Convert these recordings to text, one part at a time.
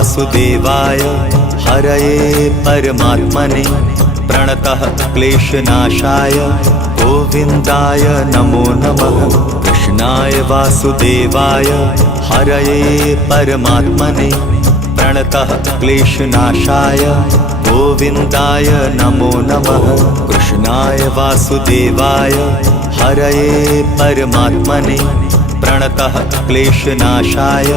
वासुदेवाय हरये परमात्मने प्रणतः क्लेशनाशाय गोविन्दाय नमो नमः। कृष्णाय वासुदेवाय हरये परमात्मने प्रणतः क्लेशनाशाय गोविन्दाय नमो नमः। कृष्णाय वासुदेवाय हरये परमात्मने प्रणतः क्लेशनाशाय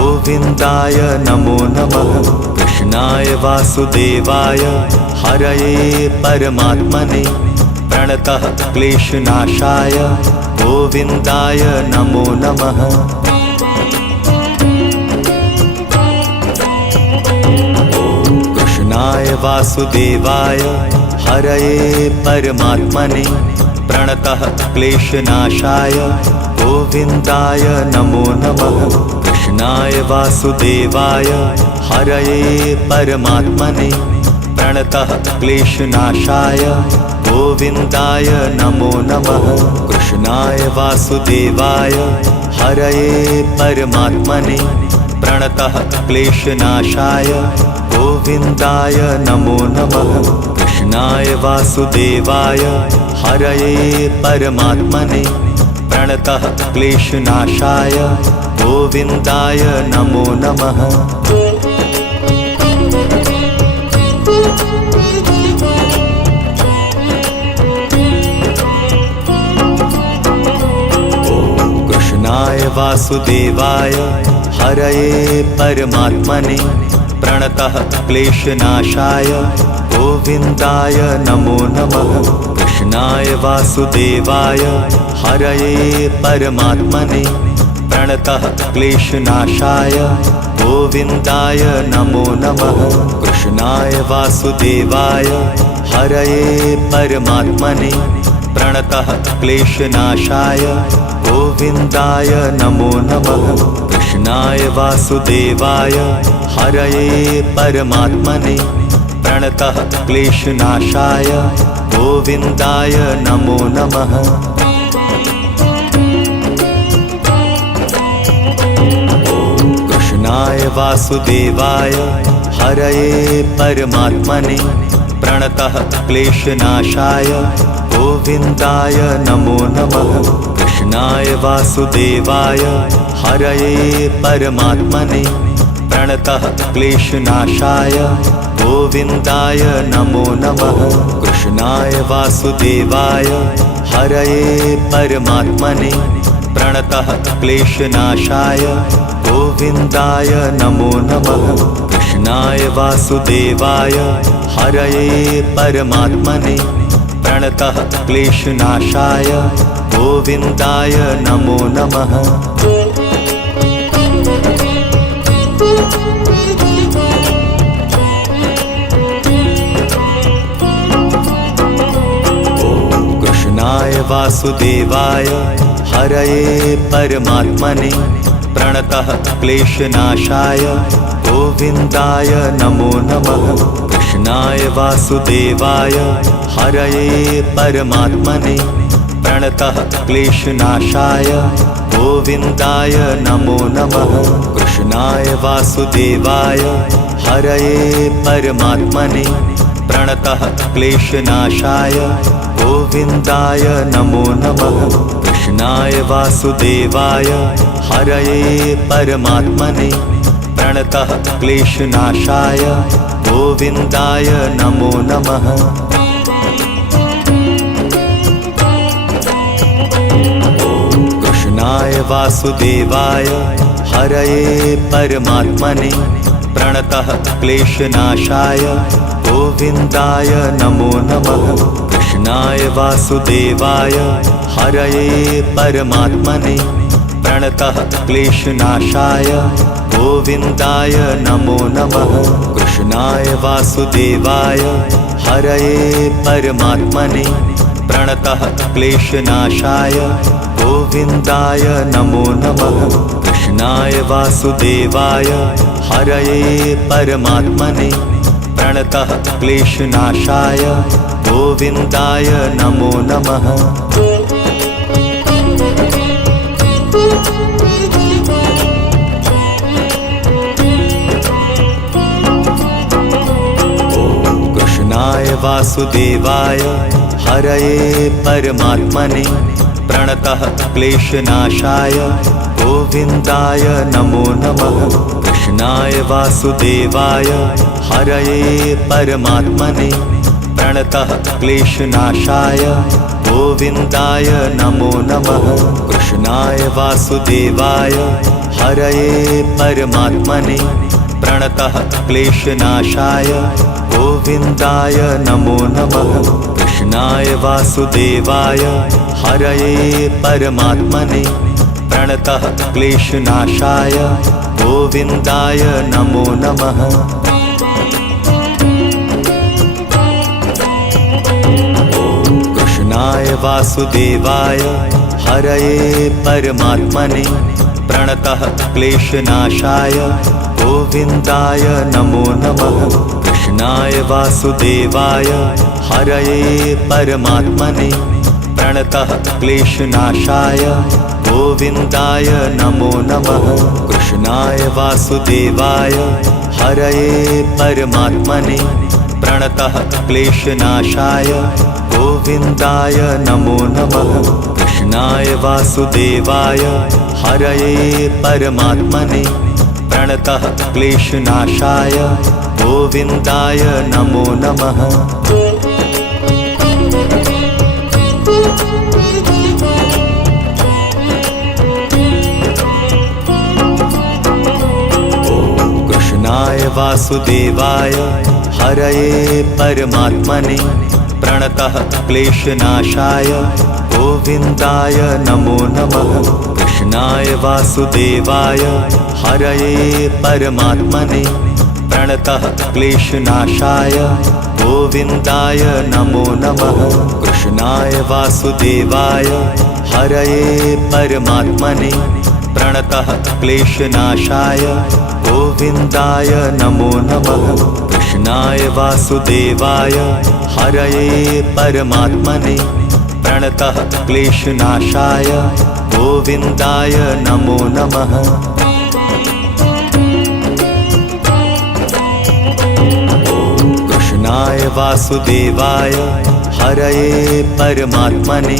गोविन्दाय नमो नमः। कृष्णाय वासुदेवाय हरये परमात्मने प्रणतः क्लेशनाशाय गोविन्दाय नमो नमः। कृष्णाय वासुदेवाय हरये परमात्मने प्रणतः क्लेशनाशाय गोविन्दाय नमो नमः। कृष्णाय वासुदेवाय हरये परमात्मने प्रणतः क्लेशनाशाय गोविन्दाय नमो नमः। कृष्णाय वासुदेवाय हरये परमात्मने प्रणतः क्लेशनाशाय गोविन्दाय नमो नमः। कृष्णाय वासुदेवाय हरये परमात्मने प्रणतः क्लेशनाशाय गोविन्दाय नमो नमः। कृष्णाय वासुदेवाय हरये परमात्मने प्रणतः क्लेशनाशाय गोविन्दाय नमो नमः। कृष्णाय वासुदेवाय हरये परमात्मने प्रणतः क्लेशनाशाय गोविन्दाय नमो नमः। कृष्णाय वासुदेवाय हरये परमात्मने प्रणतः क्लेशनाशाय गोविन्दाय नमो नमः। कृष्णाय वासुदेवाय हरये परमात्मने प्रणतः क्लेशनाशाय गोविन्दाय नमो नमः। कृष्णाय वासुदेवाय हरये परमात्मने प्रणतः क्लेशनाशाय गोविन्दाय नमो नमः। कृष्णाय वासुदेवाय हरये परमात्मने प्रणतः क्लेशनाशाय गोविन्दाय नमो नमः। कृष्णाय वासुदेवाय हरये परमात्मने प्रणतः क्लेशनाशाय गोविन्दाय नमो नमः। कृष्णाय वासुदेवाय हरये परमात्मने प्रणतः क्लेशनाशाय गोविन्दाय नमो नमः। कृष्णाय वासुदेवाय हरये परमात्मने प्रणतः क्लेशनाशाय गोविन्दाय नमो नमः। कृष्णाय वासुदेवाय हरये परमात्मने प्रणतः क्लेशनाशाय गोविन्दाय नमो नमः। कृष्णाय वासुदेवाय हरये परमात्मने प्रणतः क्लेशनाशाय गोविन्दाय नमो नमः। कृष्णाय वासुदेवाय हरये परमात्मने प्रणतः क्लेशनाशाय गोविन्दाय नमो नमः। कृष्णाय वासुदेवाय हरये परमात्मने प्रणतः क्लेशनाशाय गोविन्दाय नमो नमः। कृष्णाय वासुदेवाय हरये परमात्मने प्रणतः क्लेशनाशाय गोविन्दाय नमो नमः। कृष्णाय वासुदेवाय हरये परमात्मने प्रणतः क्लेशनाशाय गोविन्दाय नमो नमः। कृष्णाय वासुदेवाय हरये परमात्मने प्रणतः क्लेशनाशाय गोविन्दाय नमो नमः। कृष्णाय वासुदेवाय हरये परमात्मने प्रणतः क्लेशनाशाय गोविन्दाय नमो नमः। कृष्णाय वासुदेवाय हरये परमात्मने प्रणतः क्लेशनाशाय गोविन्दाय नमो नमः। कृष्णाय वासुदेवाय हरये परमात्मने प्रणतः क्लेशनाशाय गोविन्दाय नमो नमः। कृष्णाय वासुदेवाय हरये परमात्मने प्रणतः क्लेशनाशाय गोविन्दाय नमो नमः। कृष्णाय वासुदेवाय हरये परमात्मने प्रणतः क्लेशनाशाय गोविन्दाय नमो नमः। कृष्णाय वासुदेवाय हरये परमात्मने प्रणतः क्लेशनाशाय गोविन्दाय नमो नमः। कृष्णाय वासुदेवाय हरये परमात्मने प्रणतः क्लेशनाशाय गोविन्दाय नमो नमः। कृष्णाय वासुदेवाय हरये परमात्मने प्रणतः क्लेशनाशाय गोविन्दाय नमो नमः। कृष्णाय वासुदेवाय हरये परमात्मने प्रणतः क्लेशनाशाय गोविन्दाय नमो नमः। कृष्णाय वासुदेवाय हरये परमात्मने प्रणतः क्लेशनाशाय गोविन्दाय नमो नमः। कृष्णाय वासुदेवाय हरये परमात्मने प्रणतः क्लेशनाशाय गोविन्दाय नमो नमः। कृष्णाय वासुदेवाय हरये परमात्मने प्रणतः क्लेशनाशाय गोविन्दाय नमो नमः। कृष्णाय वासुदेवाय हरये परमात्मने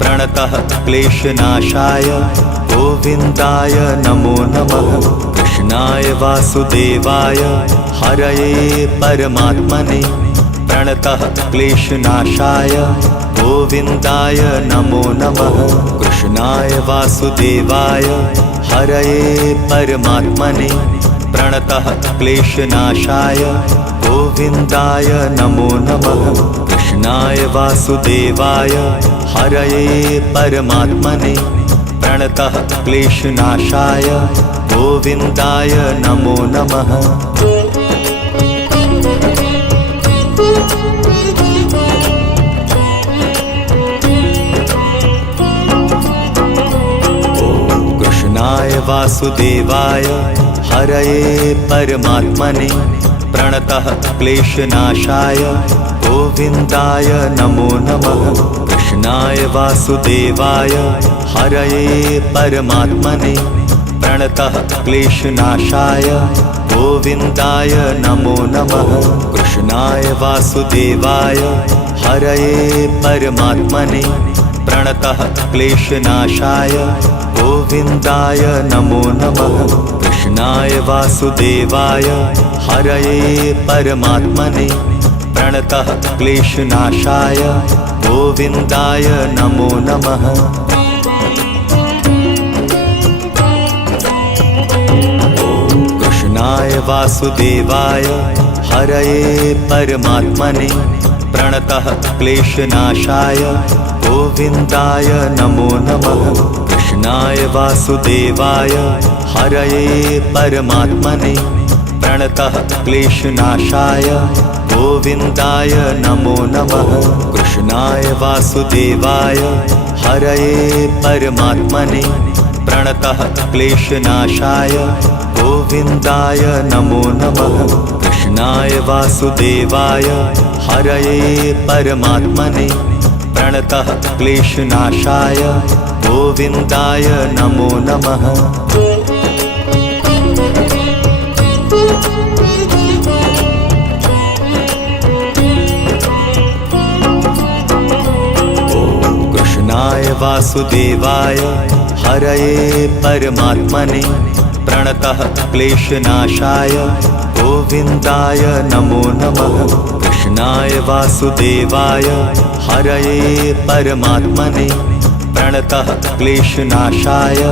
प्रणतः क्लेशनाशाय गोविन्दाय नमो नमः। कृष्णाय वासुदेवाय हरये परमात्मने प्रणतः क्लेशनाशाय गोविन्दाय नमो नमः। कृष्णाय वासुदेवाय हरये परमात्मने प्रणतः क्लेशनाशाय गोविन्दाय नमो नमः। कृष्णाय वासुदेवाय हरये परमात्मने प्रणतः क्लेशनाशाय गोविन्दाय नमो नमः। कृष्णाय वासुदेवाय हरये परमात्मने प्रणतः क्लेशनाशाय गोविन्दाय नमो नमः। कृष्णाय वासुदेवाय हरये परमात्मने प्रणतः क्लेशनाशाय गोविन्दाय नमो नमः। कृष्णाय वासुदेवाय हरये परमात्मने प्रणतः क्लेशनाशाय गोविन्दाय नमो नमः। कृष्णाय वासुदेवाय हरये परमात्मने प्रणतः क्लेशनाशाय गोविन्दाय नमो नमः। कृष्णाय वासुदेवाय हरये परमात्मने प्रणतः क्लेशनाशाय गोविन्दाय नमो नमः। कृष्णाय वासुदेवाय हरये परमात्मने प्रणतः क्लेशनाशाय गोविन्दाय नमो नमः। कृष्णाय वासुदेवाय हरये परमात्मने प्रणतः क्लेशनाशाय गोविन्दाय नमो नमः। कृष्णाय वासुदेवाय हरये परमात्मने प्रणतः क्लेशनाशाय गोविन्दाय नमो नमः। वासुदेवाय हरये परमात्मने प्रणतः क्लेशनाशाय गोविन्दाय नमो नमः। कृष्णाय वासुदेवाय हरये परमात्मने प्रणतः क्लेशनाशाय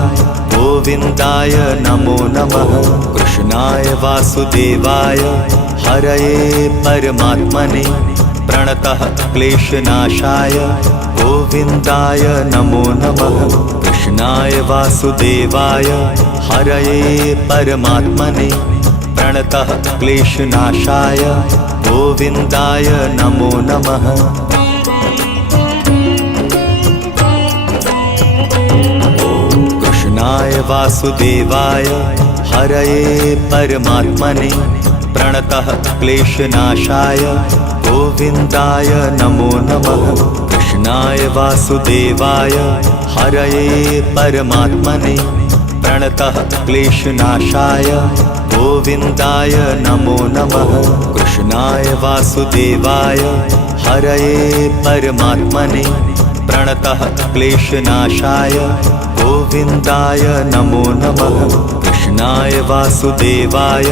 गोविन्दाय नमो नमः। कृष्णाय वासुदेवाय हरये परमात्मने प्रणतः क्लेशनाशाय गोविन्दाय नमो नमः। कृष्णाय वासुदेवाय हरये परमात्मने प्रणतः क्लेशनाशाय गोविन्दाय नमो नमः। कृष्णाय वासुदेवाय हरये परमात्मने प्रणतः क्लेशनाशाय गोविन्दाय नमो नमः। कृष्णाय वासुदेवाय हरये परमात्मने प्रणतः क्लेशनाशाय गोविन्दाय नमो नमः। कृष्णाय वासुदेवाय हरये परमात्मने प्रणतः क्लेशनाशाय गोविन्दाय नमो नमः। कृष्णाय वासुदेवाय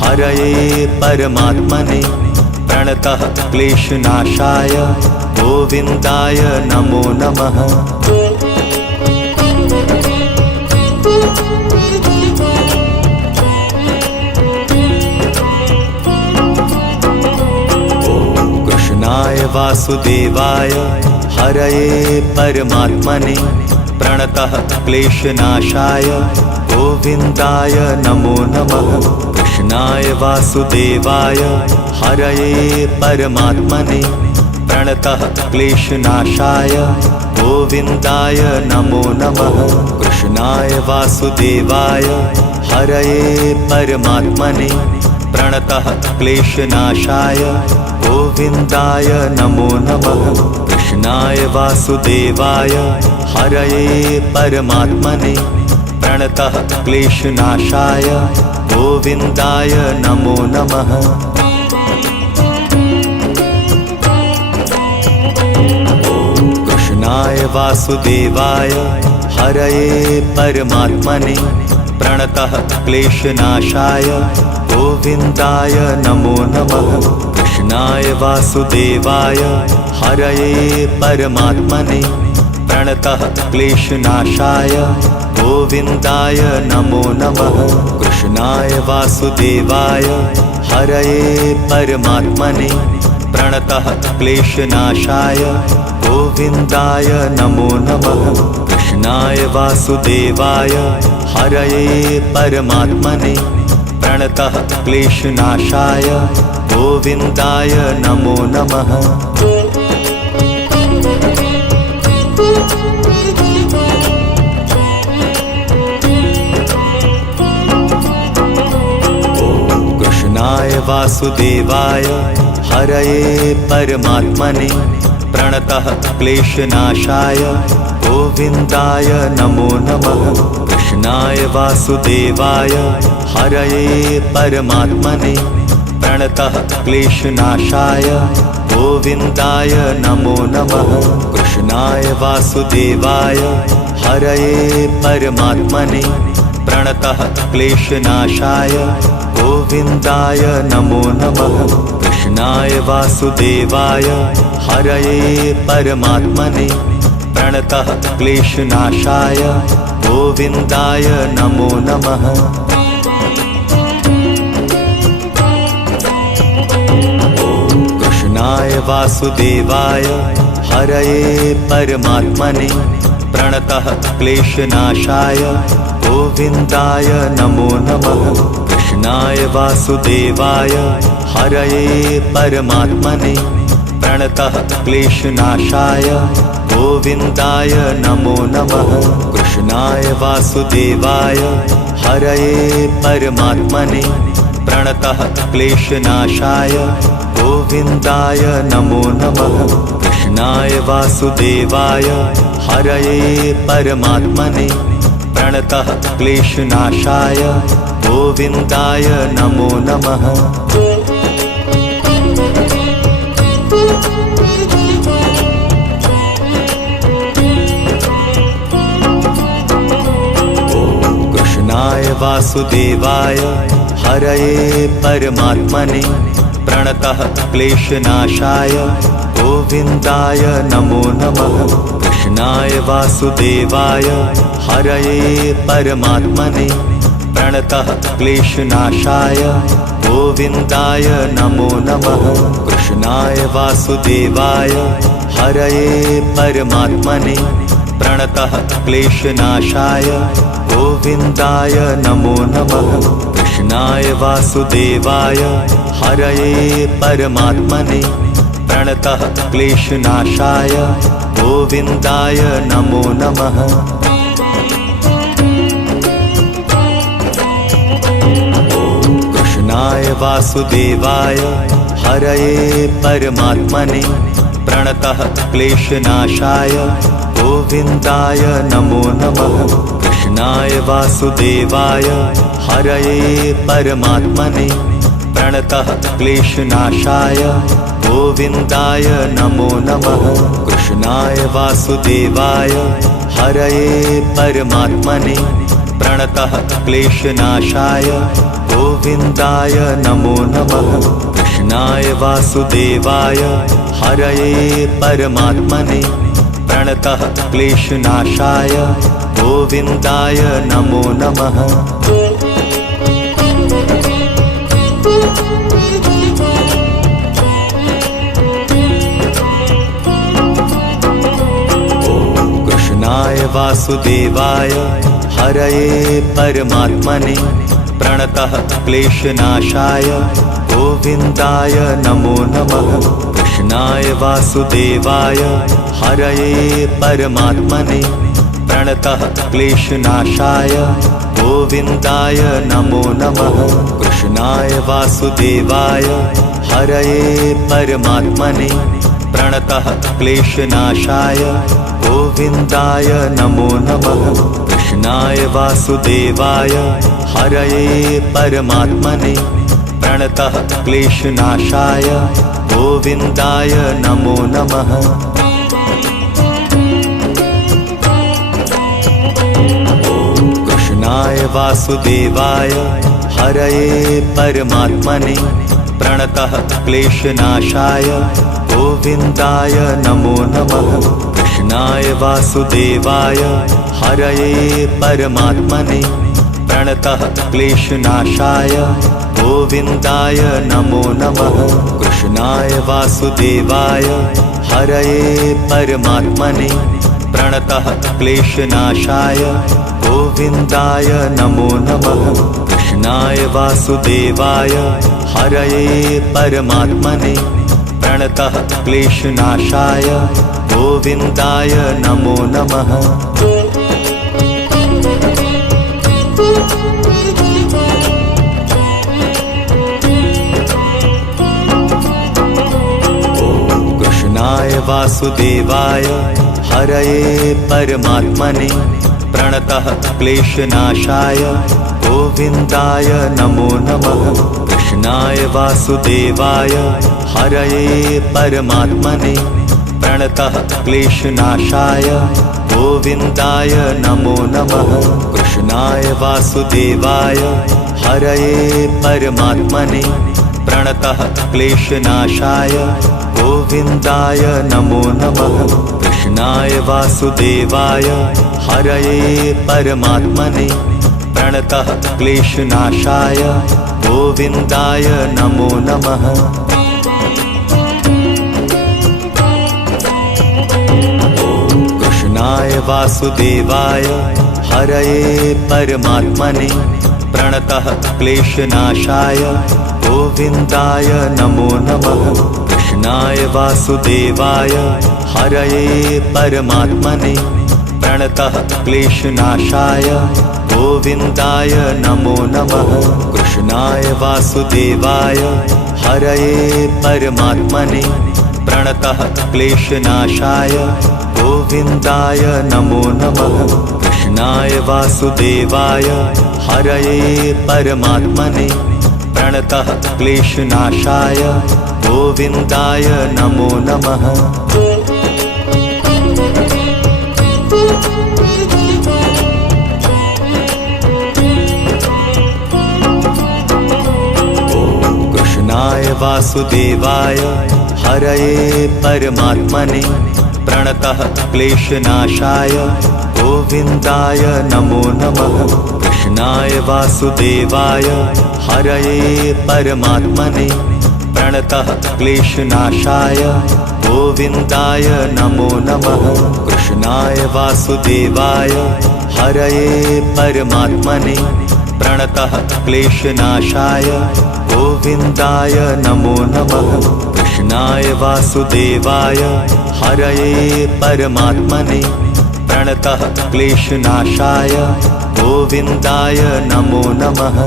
हरये परमात्मने प्रणतः क्लेशनाशाय गोविन्दाय नमो नमः। कृष्णाय वासुदेवाय हरये परमात्मने प्रणतः क्लेशनाशाय गोविन्दाय नमो नमः। कृष्णाय वासुदेवाय हरये परमात्मने प्रणतः क्लेशनाशाय गोविन्दाय नमो नमः। कृष्णाय वासुदेवाय हरये परमात्मने प्रणतः क्लेशनाशाय गोविन्दाय नमो नमः। कृष्णाय वासुदेवाय हरये परमात्मने प्रणतः क्लेशनाशाय गोविन्दाय नमो नमः। कृष्णाय वासुदेवाय हरये परमात्मने प्रणतः क्लेशनाशाय गोविन्दाय नमो नमः। कृष्णाय वासुदेवाय हरये परमात्मने प्रणतः क्लेशनाशाय गोविन्दाय नमो नमः। कृष्णाय वासुदेवाय हरये परमात्मने प्रणतः क्लेशनाशाय गोविन्दाय नमो नमः। कृष्णाय वासुदेवाय हरये परमात्मने प्रणतः क्लेशनाशाय गोविन्दाय नमो नमः। कृष्णाय वासुदेवाय हरये परमात्मने प्रणतः क्लेशनाशाय गोविन्दाय नमो नमः। कृष्णाय वासुदेवाय हरये परमात्मने प्रणतः क्लेशनाशाय गोविन्दाय नमो नमः। कृष्णाय वासुदेवाय हरये परमात्मने प्रणतः क्लेशनाशाय गोविन्दाय नमो नमः। कृष्णाय वासुदेवाय हरये परमात्मने प्रणतः क्लेशनाशाय गोविन्दाय नमो नमः। कृष्णाय वासुदेवाय हरये परमात्मने प्रणतः क्लेशनाशाय गोविन्दाय नमो नमः। कृष्णाय वासुदेवाय हरये परमात्मने प्रणतः क्लेशनाशाय गोविन्दाय नमो नमः। कृष्णाय वासुदेवाय हरये परमात्मने प्रणतः क्लेशनाशाय गोविन्दाय नमो नमः। कृष्णाय वासुदेवाय हरये परमात्मने प्रणतः क्लेशनाशाय गोविन्दाय नमो नमः। वासुदेवाय हरये परमात्मने प्रणतः क्लेशनाशाय गोविन्दाय नमो नमः। कृष्णाय वासुदेवाय हरये परमात्मने प्रणतः क्लेशनाशाय गोविन्दाय नमो नमः। कृष्णाय वासुदेवाय हरये परमात्मने प्रणतः क्लेशनाशाय गोविन्दाय नमो नमः। कृष्णाय वासुदेवाय हरये परमात्मने प्रणतः क्लेशनाशाय गोविन्दाय नमो नमः। कृष्णाय वासुदेवाय हरये परमात्मने प्रणतः क्लेशनाशाय गोविन्दाय नमो नमः। कृष्णाय वासुदेवाय हरये परमात्मने प्रणतः क्लेशनाशाय गोविन्दाय नमो नमः। कृष्णाय वासुदेवाय हरये परमात्मने प्रणतः क्लेशनाशाय गोविन्दाय नमो नमः। कृष्णाय वासुदेवाय हरये परमात्मने प्रणतः क्लेशनाशाय गोविन्दाय नमो नमः। कृष्णाय वासुदेवाय हरये परमात्मने प्रणतः क्लेशनाशाय गोविन्दाय नमो नमः। कृष्णाय वासुदेवाय हरये परमात्मने प्रणतः क्लेशनाशाय गोविन्दाय नमो नमः। कृष्णाय वासुदेवाय हरये परमात्मने प्रणतः क्लेशनाशाय गोविन्दाय नमो नमः। कृष्णाय वासुदेवाय हरये परमात्मने प्रणतः क्लेशनाशाय गोविन्दाय नमो नमः। कृष्णाय वासुदेवाय हरये परमात्मने प्रणतः क्लेशनाशाय गोविन्दाय नमो नमः। कृष्णाय वासुदेवाय हरये परमात्मने प्रणतः क्लेशनाशाय गोविन्दाय नमो नमः। कृष्णाय वासुदेवाय हरये परमात्मने प्रणतः क्लेशनाशाय गोविन्दाय नमो नमः। कृष्णाय वासुदेवाय हरये परमात्मने प्रणतः क्लेशनाशाय गोविन्दाय नमो नमः। कृष्णाय वासुदेवाय हरये परमात्मने प्रणतः क्लेशनाशाय गोविन्दाय नमो नमः। कृष्णाय वासुदेवाय हरये परमात्मने प्रणतः क्लेशनाशाय गोविन्दाय नमो नमः। कृष्णाय वासुदेवाय हरये परमात्मने प्रणतः क्लेशनाशाय गोविन्दाय नमो नमः। कृष्णाय वासुदेवाय हरये परमात्मने प्रणतः क्लेशनाशाय गोविन्दाय नमो नमः। कृष्णाय वासुदेवाय हरये परमात्मने प्रणतः क्लेशनाशाय गोविन्दाय नमो नमः। कृष्णाय वासुदेवाय हरये परमात्मने प्रणतः क्लेशनाशाय गोविन्दाय नमो नमः। कृष्णाय वासुदेवाय हरये परमात्मने प्रणतः क्लेशनाशाय गोविन्दाय नमो नमः। कृष्णाय वासुदेवाय हरये परमात्मने प्रणतः क्लेशनाशाय गोविन्दाय नमो नमः। कृष्णाय वासुदेवाय हरये परमात्मने प्रणतः क्लेशनाशाय गोविन्दाय नमो नमः। कृष्णाय वासुदेवाय हरये परमात्मने प्रणतः क्लेशनाशाय गोविन्दाय नमो नमः। कृष्णाय वासुदेवाय हरये परमात्मने प्रणतः क्लेशनाशाय गोविन्दाय नमो नमः। कृष्णाय वासुदेवाय हरये परमात्मने प्रणतः क्लेशनाशाय गोविन्दाय नमो नमः।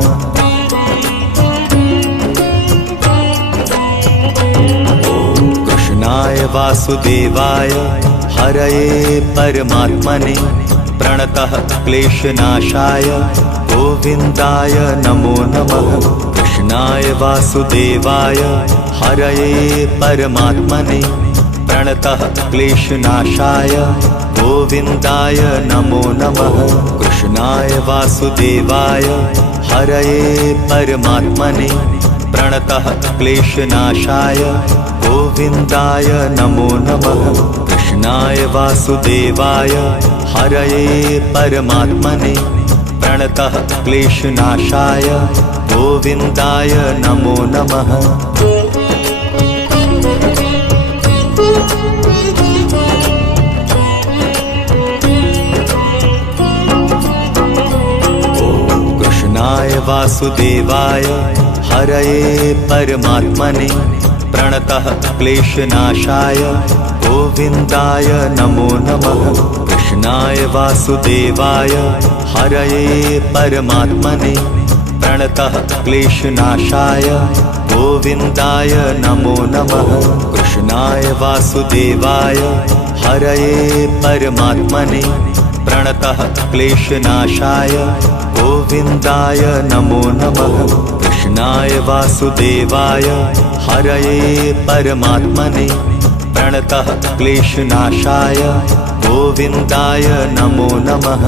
कृष्णाय वासुदेवाय हरये परमात्मने प्रणतः क्लेशनाशाय गोविन्दाय नमो नमः। कृष्णाय वासुदेवाय हरये परमात्मने प्रणतः क्लेशनाशाय गोविन्दाय नमो नमः। कृष्णाय वासुदेवाय हरये परमात्मने प्रणतः क्लेशनाशाय गोविन्दाय नमो नमः। कृष्णाय वासुदेवाय हरये परमात्मने प्रणतः क्लेशनाशाय गोविन्दाय नमो नमः। कृष्णाय वासुदेवाय हरये परमात्मने प्रणतः क्लेशनाशाय गोविन्दाय नमो नमः। कृष्णाय वासुदेवाय हरये परमात्मने प्रणतः क्लेशनाशाय गोविन्दाय नमो नमः। कृष्णाय वासुदेवाय हरये परमात्मने प्रणतः क्लेशनाशाय गोविन्दाय नमो नमः। कृष्णाय वासुदेवाय हरये परमात्मने प्रणतः क्लेशनाशाय गोविन्दाय नमो नमः।